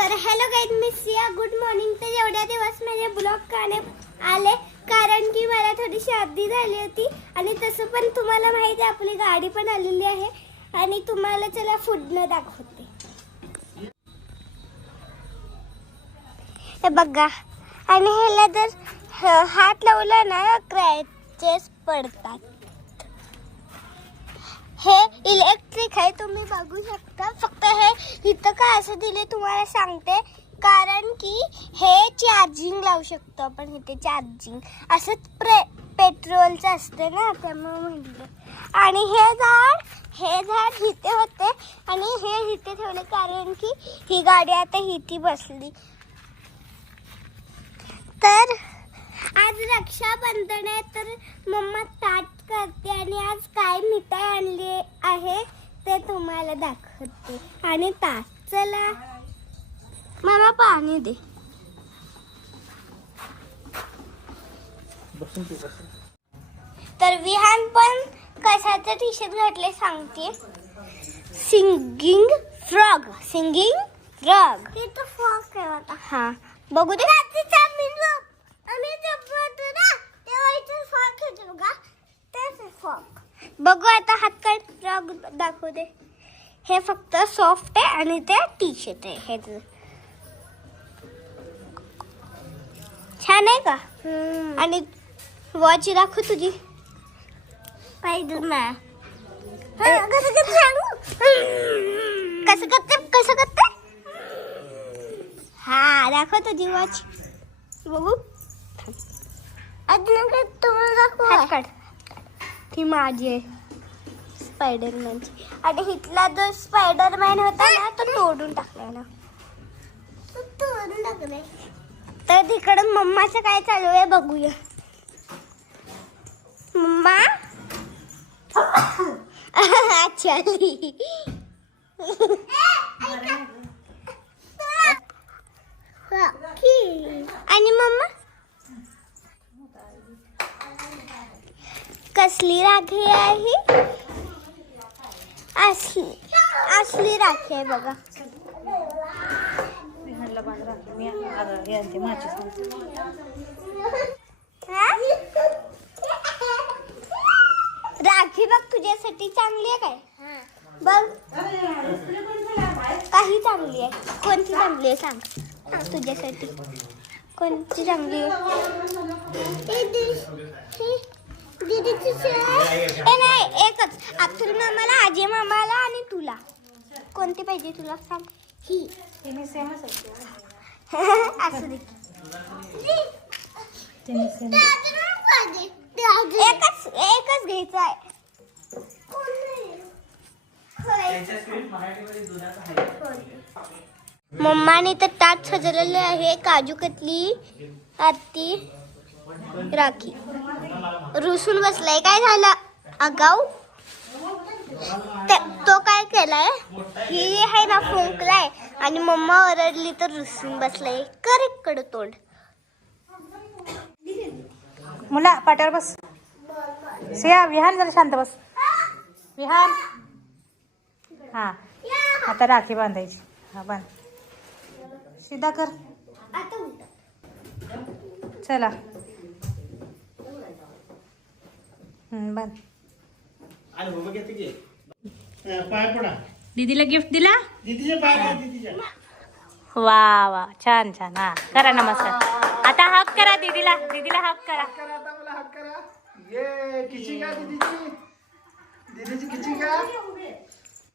तर hello guys, मी Siya. Good morning. तर एवढ्या दिवस माझे ब्लॉग का नाही आले कारण की मला थोडी सर्दी झाली होती आणि तसं पण तुम्हाला माहिती आहे आपली गाडी पण आलेली आहे आणि तुम्हाला चला फूडनं दाखवते. हे बघा आणि ह्याला जर हात लावला ना क्रॅचेस पडतात. हे इलेक्ट्रिक आहे, तुम्ही बघू शकता. फक्त हे इथं का असं दिले तुम्हाला सांगते कारण की हे चार्जिंग लावू शकतो आपण. इथे चार्जिंग असंच पेट्रोलचं असतं ना, त्यामुळे म्हटलं. आणि हे झाड इथे होते आणि हे इथे ठेवले कारण की ही गाडी आता इथे बसली. तर आज रक्षाबंधन आहे तर मम्मा ताट करते आणि आज काय मिठाई आणली आहे ते तुम्हाला दाखवते. आणि ताट चला मामा पाणी दे. तर विहान पण कशाचं टी शर्ट घातले सांगते. Singing frog. हे तो फ्रॉग काय होता? हा बघू दे. बघू आता हात काय फ्रॉग दाखवू दे. हे फक्त सॉफ्ट आहे आणि ते टी शर्ट आहे. हे छान आहे का? आणि वॉच दाखव तुझी. पाहिजे ना कसं करते हा दाखव तुझी वॉच बघू. अजून तुम्हाला दाखव. ती माझी आहे स्पायडरमॅनची. आणि इथला जो स्पायडरमॅन होता ना तो तोडून टाकला ना. तर तिकडं मम्माचं काय चालू आहे बघूया. मम्मा अच्छा आणि मम्मा कसली राखी आहे? असली राखी आहे बघा. राखी बघ तुझ्यासाठी चांगली आहे काय? बघ काही चांगली आहे. कोणती चांगली आहे सांग तुझ्यासाठी. कोणती चांगली आहे? नाही एकच. अब्दुल मामाला, आजी मामाला आणि तुला. कोणती पाहिजे तुला सांग. ही सेमच असू दे. एकच घ्यायचं आहे. मम्माने तर ताट सजवलेलं आहे. काजू कतली, आरती, राखी. रुसून बसलाय. काय झालं अगाऊ? तो काय केलाय ही आहे ना फुंकलाय आणि मम्मा ओरडली तर रुसून बसलाय. करेक्ट तोंड. मुला पाट्यावर बस. सिया विहान जरा शांत बस. विहान हा आता राखी बांधायची. हा बांध. सीधा कर. चला बांध. दीदीला गिफ्ट दिला. वा वा छान छान. हा करा नमस्कार. आता हक करा दीदीला. दीदीला हक करा. ये किची का दीदीची किची का